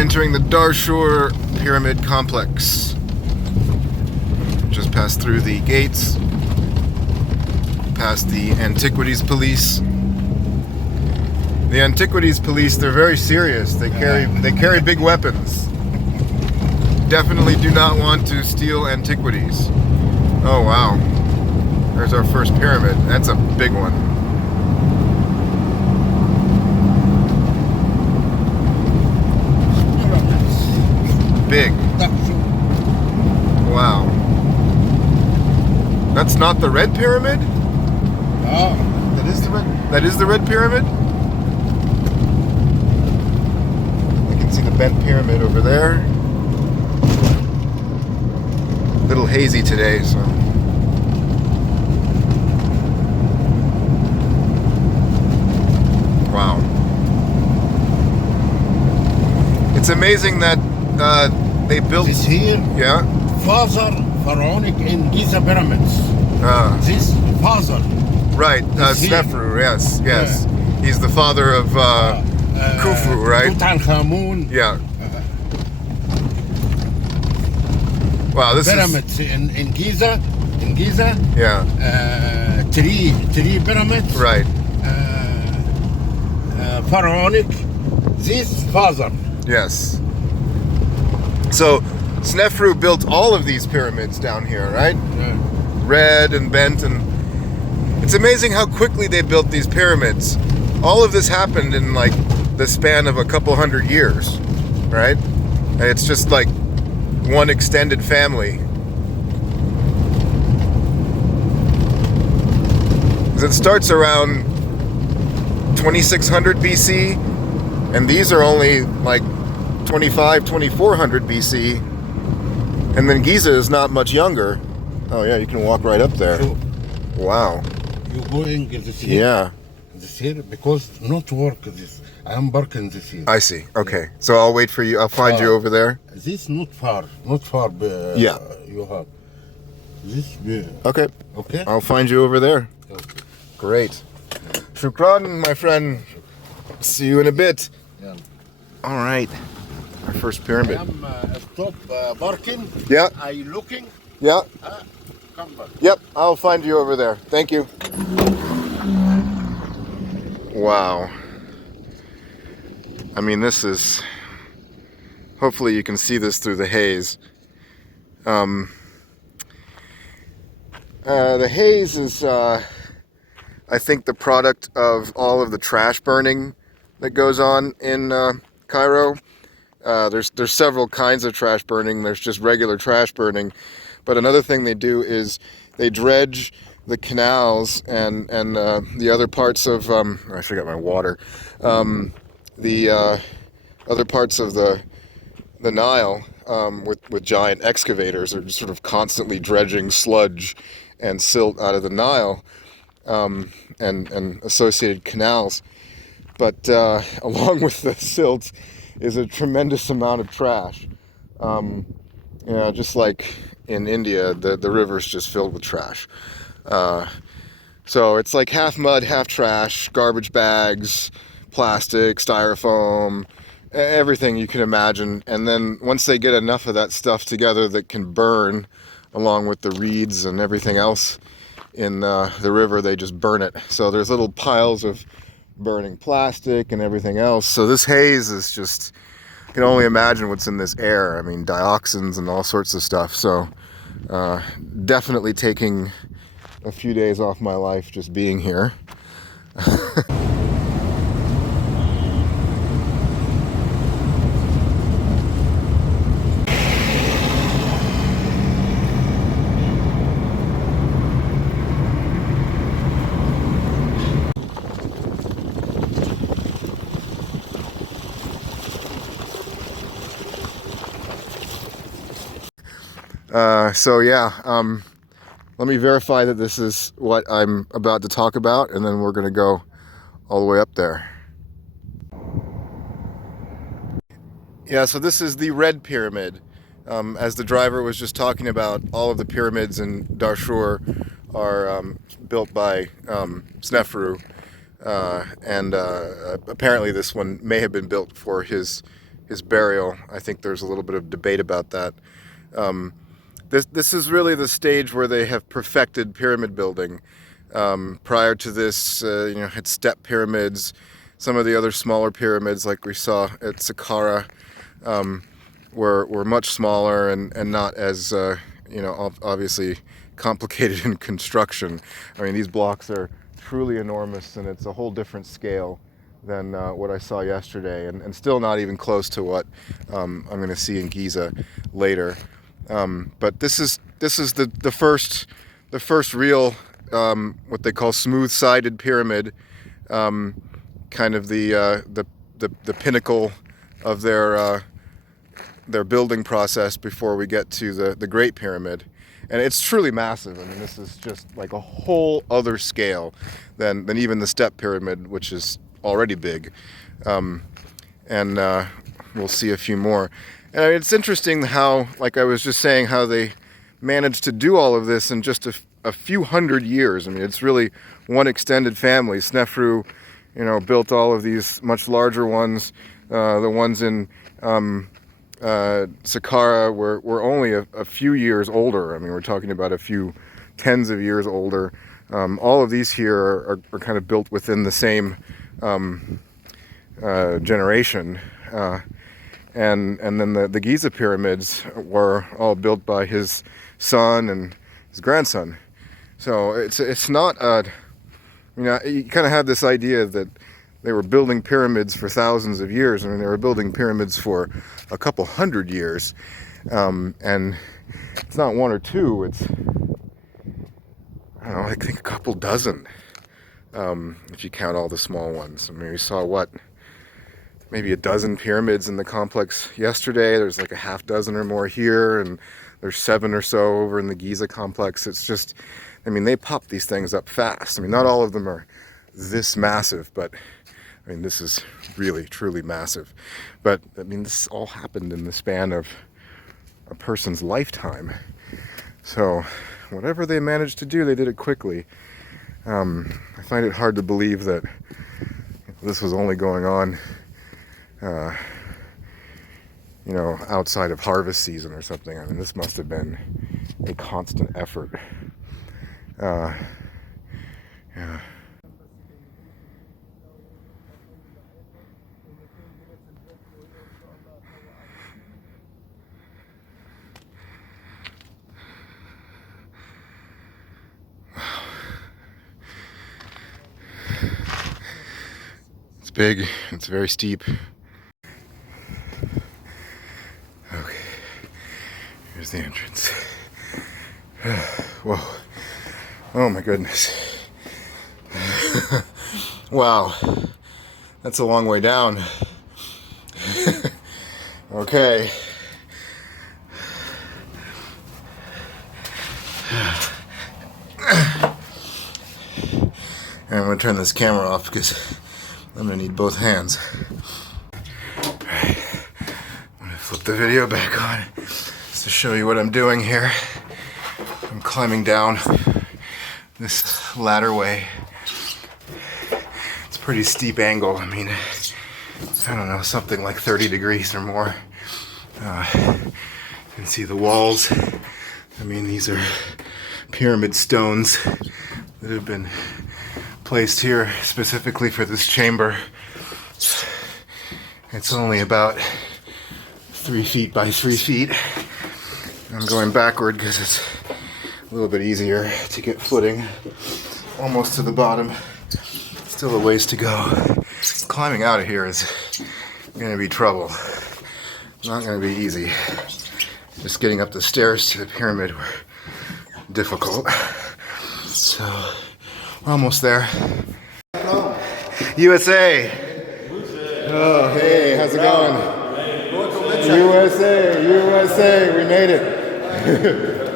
Entering the Darshur Pyramid Complex. Just passed through the gates, past the Antiquities Police. The Antiquities Police, they're very serious. They carry big weapons. Definitely do not want to steal antiquities. Oh wow. There's our first pyramid. That's a big one. Big. Wow. That's not the red pyramid? No. That is the red pyramid? I can see the bent pyramid over there. A little hazy today, so. Wow. It's amazing that they built This here, yeah. father pharaonic in Giza pyramids. This father. Right, Sneferu, yes. Yeah. He's the father of Khufu, right? Tutankhamun. Yeah. Wow, this pyramids is... in Giza. In Giza. Yeah. Three pyramids. Right. Pharaonic. This father. Yes. So, Sneferu built all of these pyramids down here, right? Yeah. Red and bent, and it's amazing how quickly they built these pyramids. All of this happened in like the span of a couple hundred years, right? And it's just like one extended family. 'Cause it starts around 2600 BC, and these are only like 2400 BC, and then Giza is not much younger. Oh yeah, you can walk right up there. So, wow. you going this here? Yeah. This here because not work this. I am working this here. I see. Okay. So I'll wait for you. I'll find you over there. This not far. Yeah. You have this. Okay. Okay. I'll find you over there. Okay. Great. Shukran, my friend. See you in a bit. Yeah. All right. Our first I pyramid. am stop barking. Yeah. Are you looking? Yeah. Come back. Yep. I'll find you over there. Thank you. Wow. I mean, this is... Hopefully you can see this through the haze. The haze is, I think, the product of all of the trash burning that goes on in Cairo. There's several kinds of trash burning. There's just regular trash burning. But another thing they do is they dredge the canals and the other parts of... I forgot my water. The other parts of the Nile with giant excavators are just sort of constantly dredging sludge and silt out of the Nile and associated canals. But along with the silt is a tremendous amount of trash. Just like in India, the river's just filled with trash. So it's like half mud, half trash, garbage bags, plastic, styrofoam, everything you can imagine. And then once they get enough of that stuff together that can burn, along with the reeds and everything else in the river, they just burn it. So there's little piles of burning plastic and everything else. So this haze is just, you can only imagine what's in this air. I mean, dioxins and all sorts of stuff. So definitely taking a few days off my life just being here. Let me verify that this is what I'm about to talk about, and then we're going to go all the way up there. Yeah, so this is the Red Pyramid. As the driver was just talking about, all of the pyramids in Darshur are built by Sneferu, and apparently this one may have been built for his is burial. I think there's a little bit of debate about that. This is really the stage where they have perfected pyramid building. Prior to this, had step pyramids. Some of the other smaller pyramids, like we saw at Saqqara, were much smaller and not as obviously complicated in construction. I mean, these blocks are truly enormous, and it's a whole different scale than what I saw yesterday, and still not even close to what I'm going to see in Giza later. But this is the first real what they call smooth-sided pyramid, kind of the pinnacle of their building process before we get to the Great Pyramid. And it's truly massive. I mean, this is just like a whole other scale than even the Step Pyramid, which is already big. And we'll see a few more. And it's interesting how, like I was just saying, how they managed to do all of this in just a few hundred years. I mean, it's really one extended family. Sneferu, built all of these much larger ones. The ones in Saqqara were only a few years older. I mean, we're talking about a few tens of years older. All of these here are kind of built within the same generation. And then the Giza pyramids were all built by his son and his grandson. So it's not you kind of have this idea that they were building pyramids for thousands of years. I mean, they were building pyramids for a couple hundred years. And it's not one or two, it's, I don't know, I think a couple dozen, if you count all the small ones. I mean, we saw maybe a dozen pyramids in the complex yesterday. There's like a half dozen or more here, and there's 7 or so over in the Giza complex. It's just, I mean, they pop these things up fast. I mean, not all of them are this massive, but I mean, this is really, truly massive. But I mean, this all happened in the span of a person's lifetime. So whatever they managed to do, they did it quickly. I find it hard to believe that this was only going on outside of harvest season or something. I mean, this must have been a constant effort. Yeah. It's big, it's very steep. Okay, here's the entrance. Whoa. Oh my goodness. Wow. That's a long way down. Okay. I'm going to turn this camera off because I'm going to need both hands. Alright. I'm going to flip the video back on just to show you what I'm doing here. I'm climbing down this ladder way. It's a pretty steep angle. I mean, I don't know, something like 30 degrees or more. You can see the walls. I mean, these are pyramid stones that have been placed here specifically for this chamber. It's only about 3 feet by 3 feet. I'm going backward because it's a little bit easier to get footing. Almost to the bottom. Still a ways to go. Climbing out of here is going to be trouble. Not going to be easy. Just getting up the stairs to the pyramid were difficult. So, we're almost there. USA! Oh, hey, how's it going? USA, we made it.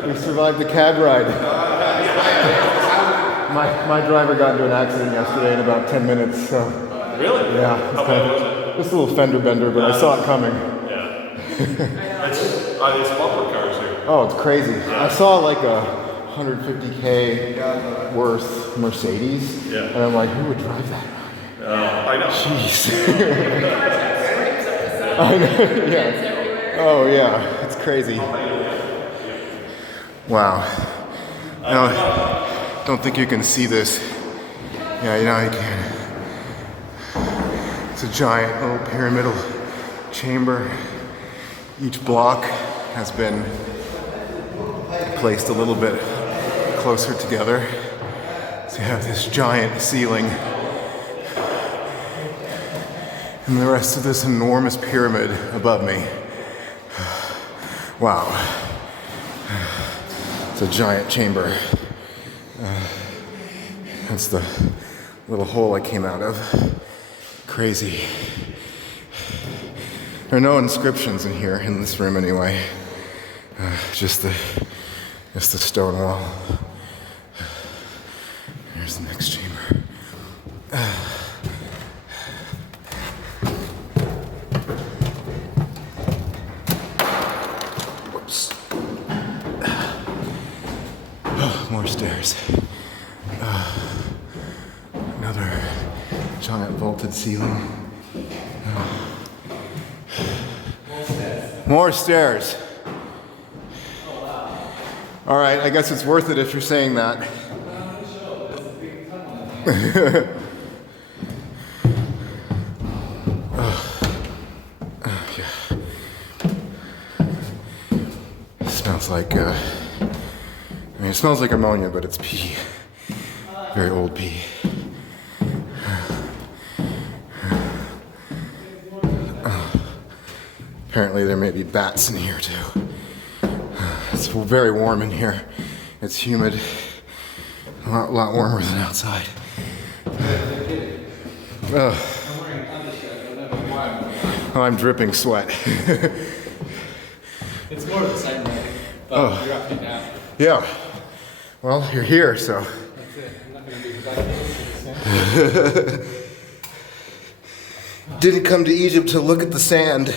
We survived the cab ride. My driver got into an accident yesterday in about 10 minutes, so. Really? Yeah. Just a little fender bender, but I saw it coming. Yeah. It's bumper cars here. Oh, it's crazy. I saw like a 150K worth Mercedes, and I'm like, who would drive that? I know. Jeez. I know, yeah. Oh yeah, it's crazy. Wow. No, don't think you can see this. Yeah, you know you can. It's a giant little pyramidal chamber. Each block has been placed a little bit closer together. So you have this giant ceiling and the rest of this enormous pyramid above me. Wow. It's a giant chamber. That's the little hole I came out of. Crazy. There are no inscriptions in here, in this room anyway. Just the stone wall. Here's the next chamber. Whoops. More stairs. Another giant vaulted ceiling. More stairs. All right, I guess it's worth it if you're saying that. Yeah. It smells like, it smells like ammonia, but it's pee. Very old pee. Apparently there may be bats in here too. It's very warm in here. It's humid. A lot warmer than outside. Oh, I'm dripping sweat. It's more of a sight line, but you're up and down. Yeah. Well, you're here, so. That's it. I'm not going to do that. Didn't come to Egypt to look at the sand.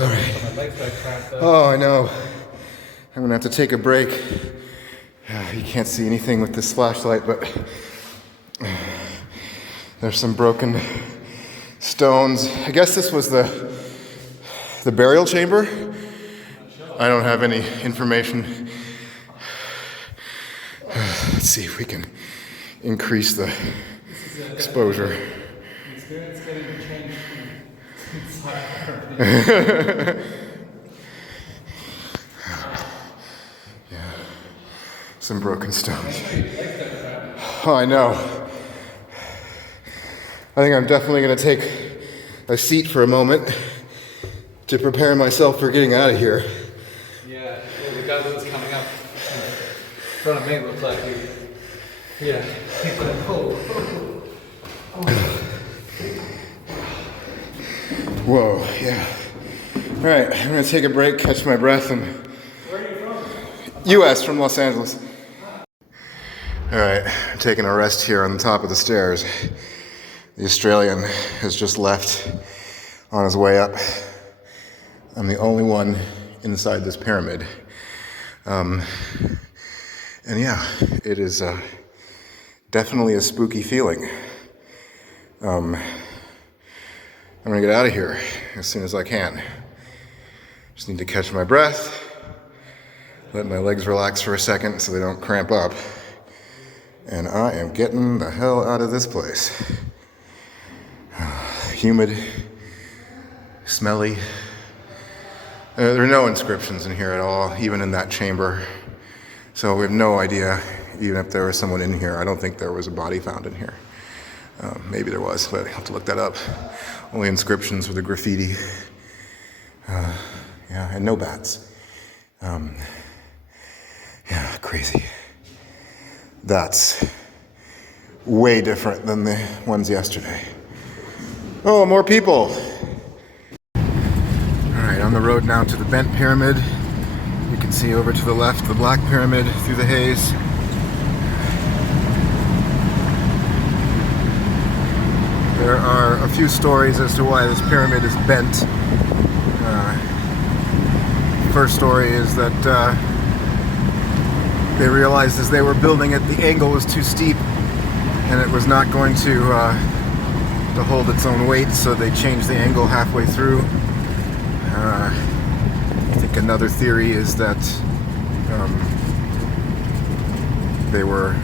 All right. My legs got cramped up. Oh, I know. I'm gonna have to take a break. You can't see anything with this flashlight, but there's some broken stones. I guess this was the burial chamber. I don't have any information. Let's see if we can increase the exposure. Experience getting changed inside. Yeah, some broken stones. Oh, I know. I think I'm definitely going to take a seat for a moment to prepare myself for getting out of here. Yeah, well, the guy that was coming up in front of me looked like he, yeah, he's like, oh. Whoa, yeah. All right, I'm going to take a break, catch my breath, and... Where are you from? U.S., from Los Angeles. All right, I'm taking a rest here on the top of the stairs. The Australian has just left on his way up. I'm the only one inside this pyramid. And yeah, it is definitely a spooky feeling. I'm gonna get out of here as soon as I can. Just need to catch my breath, let my legs relax for a second so they don't cramp up. And I am getting the hell out of this place. Humid, smelly. There are no inscriptions in here at all, even in that chamber. So we have no idea, even if there was someone in here. I don't think there was a body found in here. Maybe there was, but I have to look that up. Only inscriptions with the graffiti. Yeah, and no bats. Yeah, crazy. That's way different than the ones yesterday. Oh, more people. All right, on the road now to the Bent Pyramid. You can see over to the left the Black Pyramid through the haze. There are a few stories as to why this pyramid is bent. First story is that they realized as they were building it, the angle was too steep and it was not going to to hold its own weight, so they changed the angle halfway through. I think another theory is that they were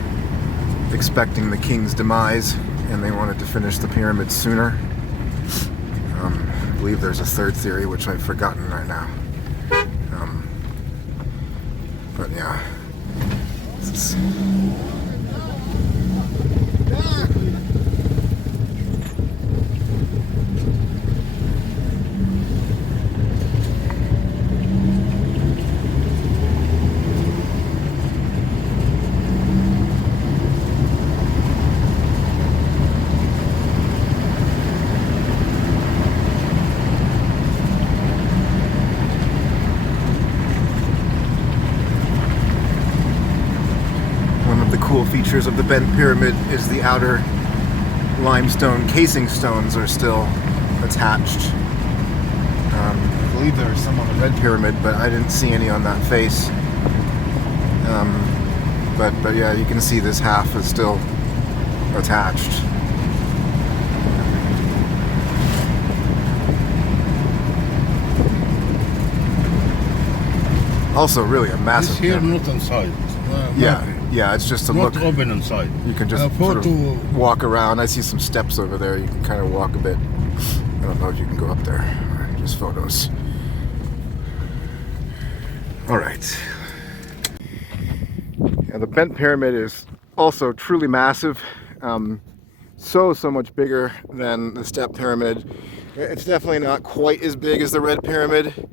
expecting the king's demise and they wanted to finish the pyramid sooner. I believe there's a third theory, which I've forgotten right now. But yeah, this is... cool features of the bent pyramid is the outer limestone casing stones are still attached. I believe there are some on the red pyramid, but I didn't see any on that face. But yeah, you can see this half is still attached. Also, really a massive. This here not inside. Yeah, it's just a not look. open inside. You can just sort of walk around. I see some steps over there. You can kind of walk a bit. I don't know if you can go up there. Just photos. All right. Yeah, the bent pyramid is also truly massive. So much bigger than the step pyramid. It's definitely not quite as big as the red pyramid,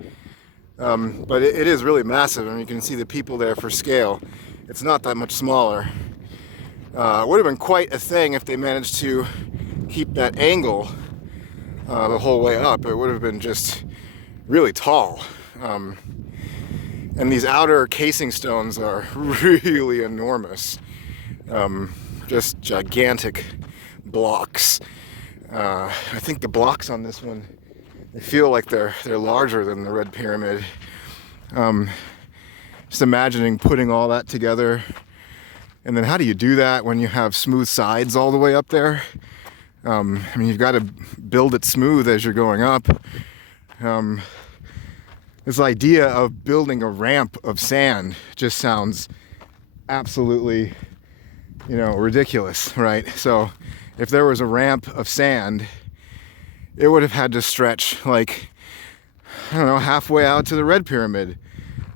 but it is really massive. I mean, you can see the people there for scale. It's not that much smaller. It would have been quite a thing if they managed to keep that angle the whole way up. It would have been just really tall. And these outer casing stones are really enormous. Just gigantic blocks. I think the blocks on this one, they feel like they're larger than the red pyramid. Just imagining putting all that together, and then how do you do that when you have smooth sides all the way up there? I mean, you've got to build it smooth as you're going up. This idea of building a ramp of sand just sounds absolutely, ridiculous, right? So if there was a ramp of sand, it would have had to stretch like, I don't know, halfway out to the red pyramid.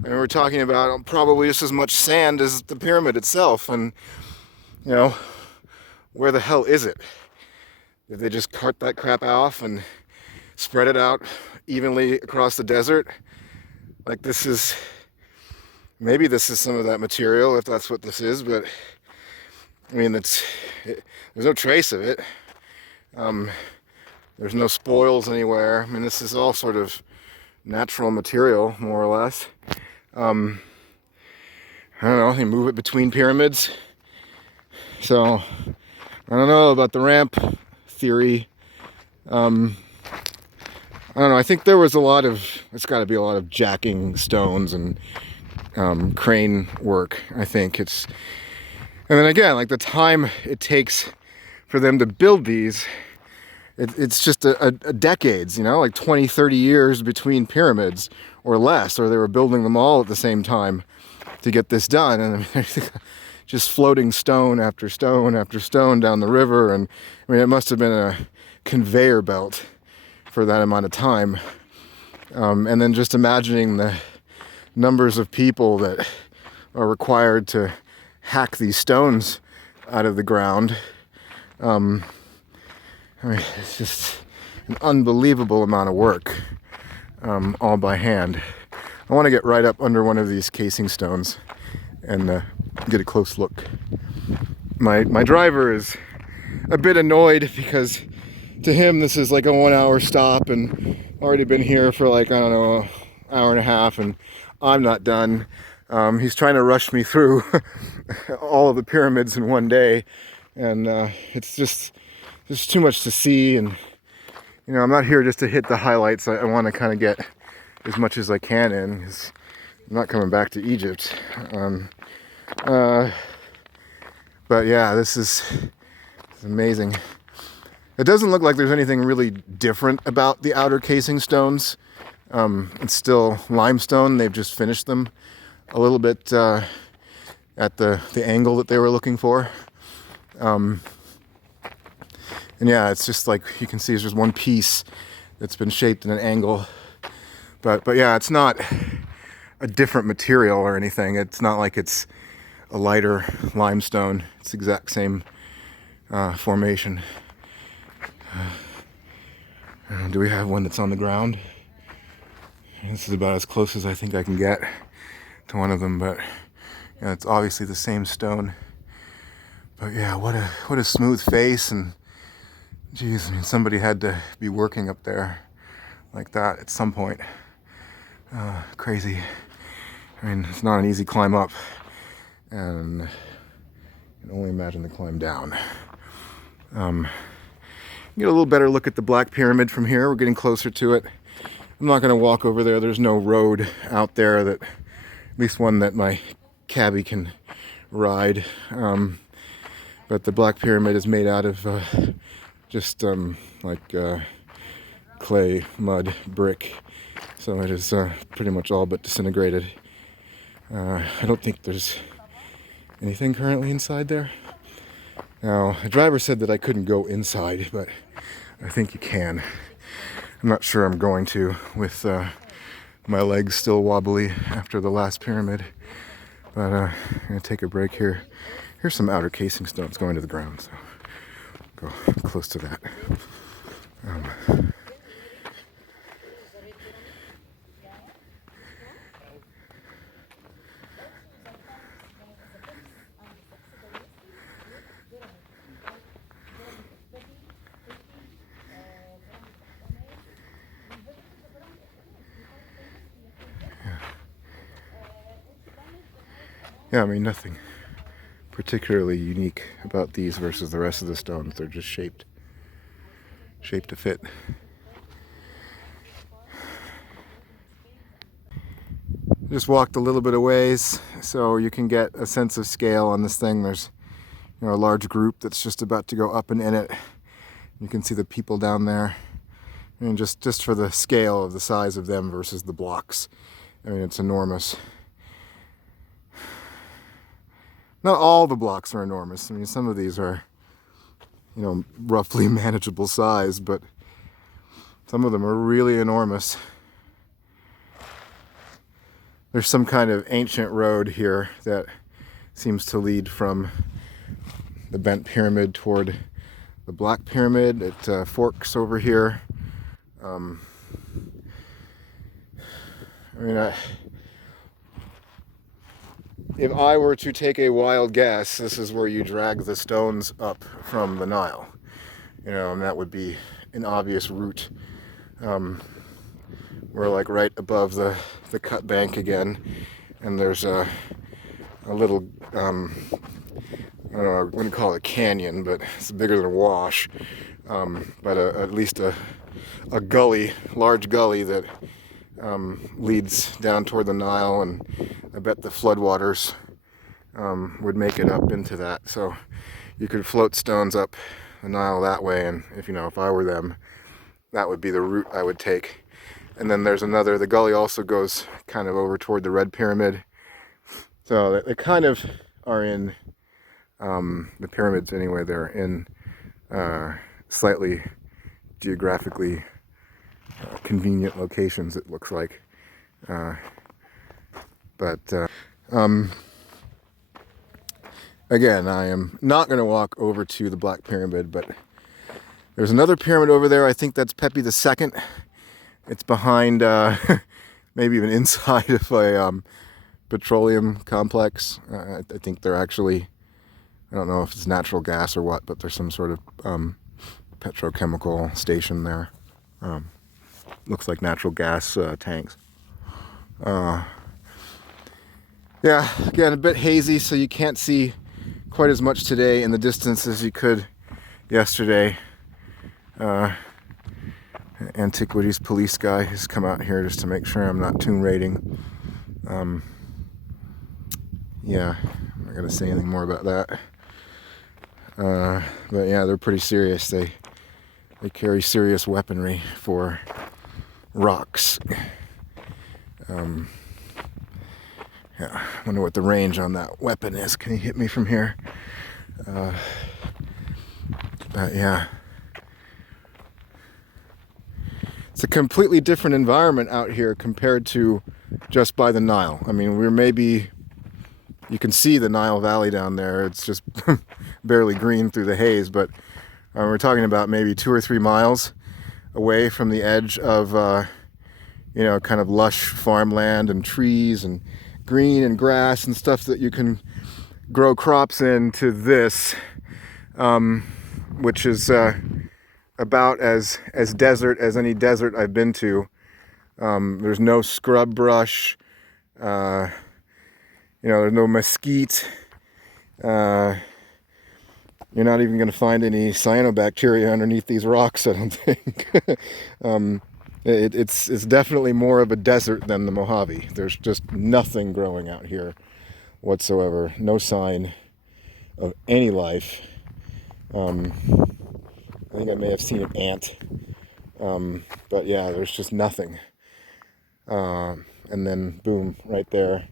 And we're talking about probably just as much sand as the pyramid itself. And, where the hell is it? Did they just cart that crap off and spread it out evenly across the desert? Like maybe this is some of that material, if that's what this is, but I mean, there's no trace of it. There's no spoils anywhere. I mean, this is all sort of natural material, more or less. I don't know, they move it between pyramids. So, I don't know about the ramp theory. I don't know, I think there was it's got to be a lot of jacking stones and crane work, I think. And then again, like the time it takes for them to build these, it's just a decades, like 20, 30 years between pyramids or less, or they were building them all at the same time to get this done. And I mean, just floating stone after stone after stone down the river. And I mean, it must have been a conveyor belt for that amount of time. And then just imagining the numbers of people that are required to hack these stones out of the ground. I mean, it's just an unbelievable amount of work, all by hand. I want to get right up under one of these casing stones and get a close look. My driver is a bit annoyed because to him this is like a 1 hour stop and already been here for like, I don't know, an hour and a half, and I'm not done. He's trying to rush me through all of the pyramids in one day, and it's just there's too much to see, and I'm not here just to hit the highlights. I want to kind of get as much as I can in, because I'm not coming back to Egypt. But yeah, this is amazing. It doesn't look like there's anything really different about the outer casing stones. It's still limestone. They've just finished them a little bit at the angle that they were looking for. And yeah, it's just like you can see, it's just one piece that's been shaped in an angle. But yeah, it's not a different material or anything. It's not like it's a lighter limestone. It's the exact same formation. Do we have one that's on the ground? This is about as close as I think I can get to one of them, but yeah, it's obviously the same stone. But yeah, what a smooth face, and geez, I mean, somebody had to be working up there like that at some point. Crazy. I mean, it's not an easy climb up, and I can only imagine the climb down. Get a little better look at the Black Pyramid from here. We're getting closer to it. I'm not going to walk over there. There's no road out there, that, at least one that my cabbie can ride. But the Black Pyramid is made out of just like clay, mud, brick. So it is pretty much all but disintegrated. I don't think there's anything currently inside there. Now, the driver said that I couldn't go inside, but I think you can. I'm not sure I'm going to, with my legs still wobbly after the last pyramid. But I'm going to take a break here. Here's some outer casing stones going to the ground, so go close to that. Yeah, I mean, nothing particularly unique about these versus the rest of the stones. They're just shaped to fit. Just walked a little bit of ways so you can get a sense of scale on this thing. There's, you know, a large group that's just about to go up and in it. You can see the people down there. I mean, just for the scale of the size of them versus the blocks, I mean, it's enormous. Not all the blocks are enormous. I mean, some of these are, you know, roughly manageable size, but some of them are really enormous. There's some kind of ancient road here that seems to lead from the bent pyramid toward the Black Pyramid. It forks over here. I mean, if I were to take a wild guess, this is where you drag the stones up from the Nile. You know, and that would be an obvious route. We're like right above the cut bank again, and there's a little, I don't know, I wouldn't call it a canyon, but it's bigger than a wash. But at least a gully, large gully that leads down toward the Nile, and I bet the floodwaters would make it up into that. So you could float stones up the Nile that way, and if I were them, that would be the route I would take. And then there's another, the gully also goes kind of over toward the Red Pyramid. So they kind of are in, the pyramids anyway, they're in slightly geographically convenient locations, it looks like. Again, I am not going to walk over to the Black Pyramid, but there's another pyramid over there. I think that's Pepi II. It's behind, maybe even inside of a petroleum complex. I think they're actually, I don't know if it's natural gas or what, but there's some sort of petrochemical station there. Looks like natural gas tanks. Yeah, again, a bit hazy, so you can't see quite as much today in the distance as you could yesterday. Antiquities police guy has come out here just to make sure I'm not tomb raiding. Yeah, I'm not gonna say anything more about that. But yeah, they're pretty serious. They They carry serious weaponry for rocks. Yeah, I wonder what the range on that weapon is. Can he hit me from here? But yeah. It's a completely different environment out here compared to just by the Nile. I mean, you can see the Nile Valley down there. It's just barely green through the haze, but we're talking about maybe 2 or 3 miles away from the edge of, kind of lush farmland and trees and green and grass and stuff that you can grow crops in, to this, which is about as desert as any desert I've been to. There's no scrub brush, there's no mesquite. You're not even going to find any cyanobacteria underneath these rocks, I don't think. It's definitely more of a desert than the Mojave. There's just nothing growing out here whatsoever. No sign of any life. I think I may have seen an ant. But yeah, there's just nothing. And then boom, right there,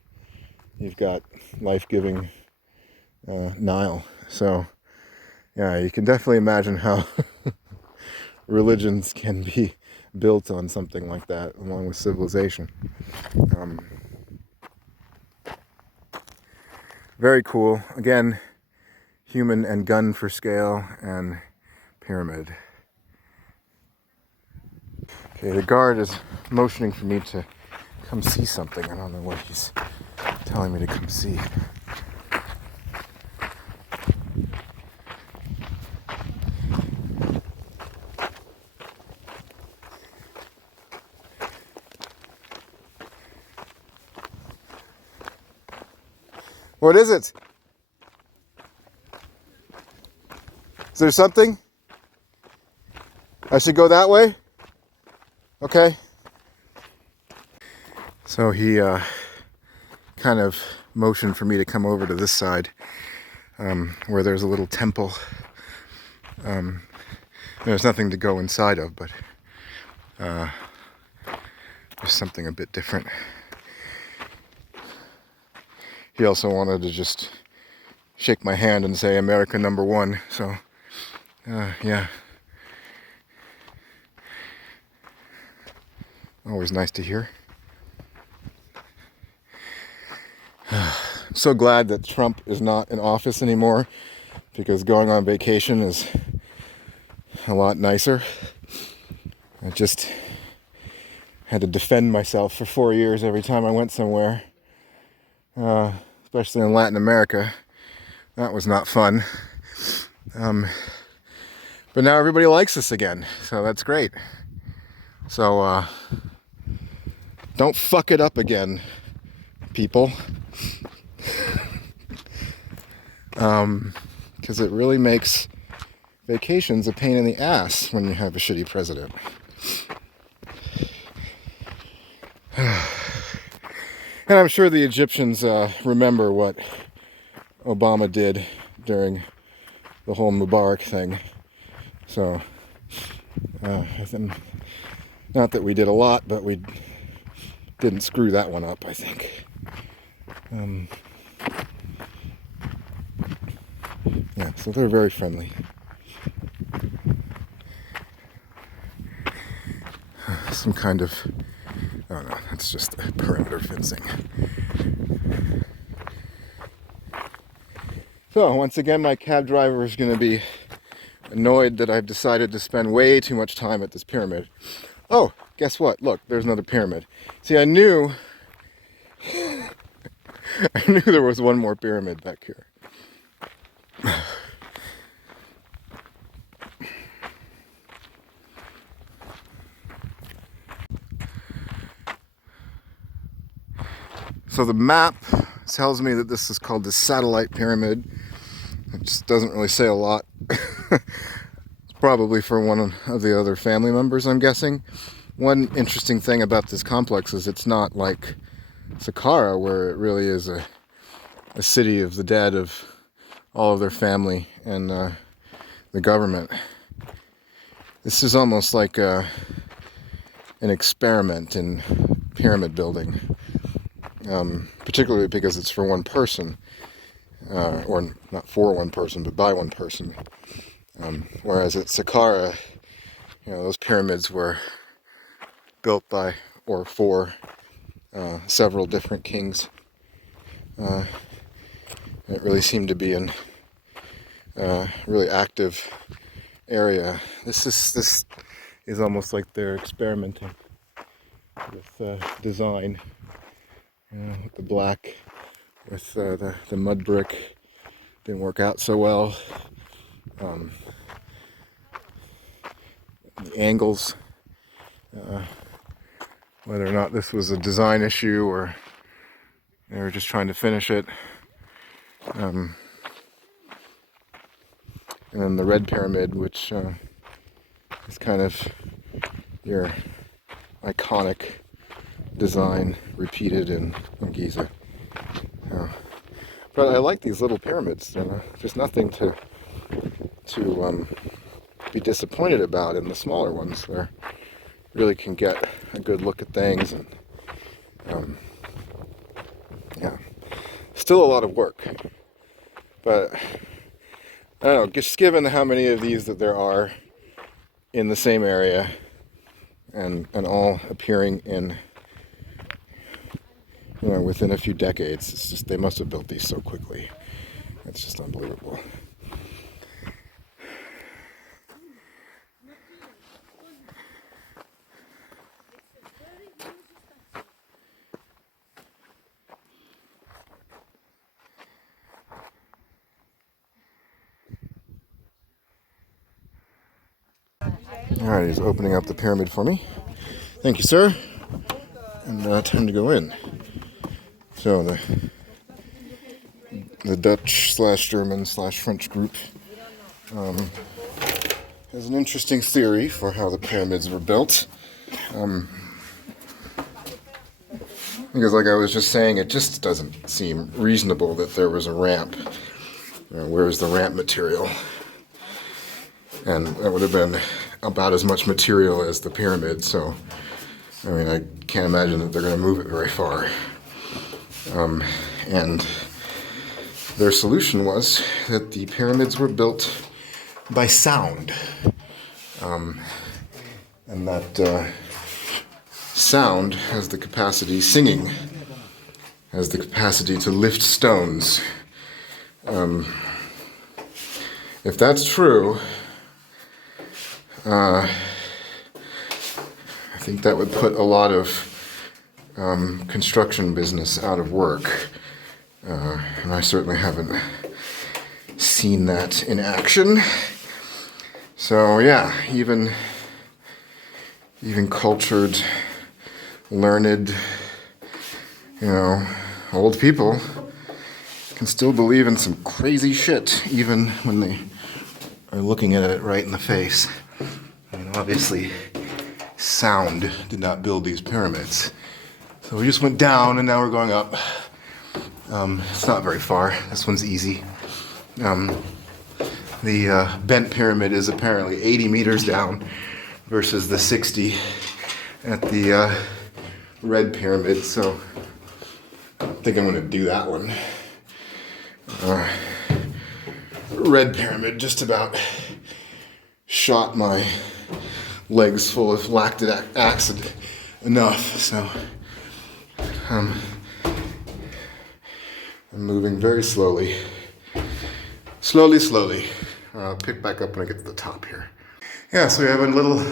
you've got life-giving Nile. So yeah, you can definitely imagine how religions can be built on something like that, along with civilization. Very cool. Again, human and gun for scale and pyramid. Okay, the guard is motioning for me to come see something. I don't know what he's telling me to come see. What is it? Is there something? I should go that way? Okay. So he kind of motioned for me to come over to this side, where there's a little temple. There's nothing to go inside of, but there's something a bit different. He also wanted to just shake my hand and say America #1. So, yeah. Always nice to hear. I'm so glad that Trump is not in office anymore, because going on vacation is a lot nicer. I just had to defend myself for 4 years every time I went somewhere. Especially in Latin America. That was not fun. But now everybody likes us again, so that's great. So, don't fuck it up again, people. Because it really makes vacations a pain in the ass when you have a shitty president. And I'm sure the Egyptians remember what Obama did during the whole Mubarak thing. So, not that we did a lot, but we didn't screw that one up, I think. Yeah, so they're very friendly. Some kind of... Oh no, that's just perimeter fencing. So, once again, my cab driver is going to be annoyed that I've decided to spend way too much time at this pyramid. Oh, guess what? Look, there's another pyramid. See, I knew there was one more pyramid back here. So the map tells me that this is called the Satellite Pyramid. It just doesn't really say a lot. It's probably for one of the other family members, I'm guessing. One interesting thing about this complex is it's not like Saqqara, where it really is a city of the dead of all of their family and the government. This is almost like an experiment in pyramid building, particularly because it's for one person, or not for one person, but by one person. Whereas at Saqqara, those pyramids were built by or for several different kings. It really seemed to be a really active area. This is almost like they're experimenting with design. With the black, with the mud brick, didn't work out so well. The angles, whether or not this was a design issue or they were just trying to finish it. And then the red pyramid, which is kind of your iconic design repeated in Giza. But I like these little pyramids. There's nothing to be disappointed about in the smaller ones, where you really can get a good look at things. And yeah, still a lot of work. But I don't know, just given how many of these that there are in the same area, and all appearing in, within a few decades, it's just, they must have built these so quickly. It's just unbelievable. Alright, he's opening up the pyramid for me. Thank you, sir. And time to go in. So the Dutch / German / French group has an interesting theory for how the pyramids were built. Because like I was just saying, it just doesn't seem reasonable that there was a ramp. Where's the ramp material? And that would have been about as much material as the pyramid, so I mean, I can't imagine that they're going to move it very far. And their solution was that the pyramids were built by sound. And that sound has the capacity, singing has the capacity to lift stones. If that's true, I think that would put a lot of construction business out of work. And I certainly haven't seen that in action. So yeah, even cultured, learned, old people can still believe in some crazy shit, even when they are looking at it right in the face. Obviously, sound did not build these pyramids. So we just went down and now we're going up. It's not very far. This one's easy. The bent pyramid is apparently 80 meters down versus the 60 at the red pyramid. So I think I'm going to do that one. Red pyramid just about shot my legs full of lactic acid enough, so I'm moving very slowly. Slowly. I'll pick back up when I get to the top here. Yeah, so we have a little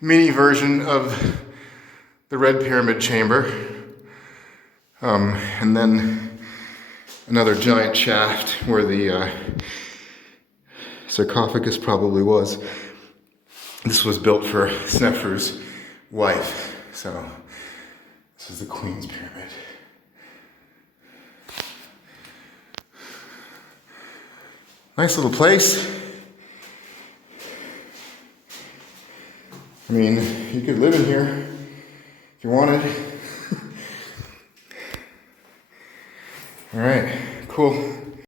mini version of the red pyramid chamber, and then another giant shaft where the sarcophagus probably was. This was built for Sneferu's wife, so this is the Queen's Pyramid. Nice little place. I mean, you could live in here if you wanted. All right, cool.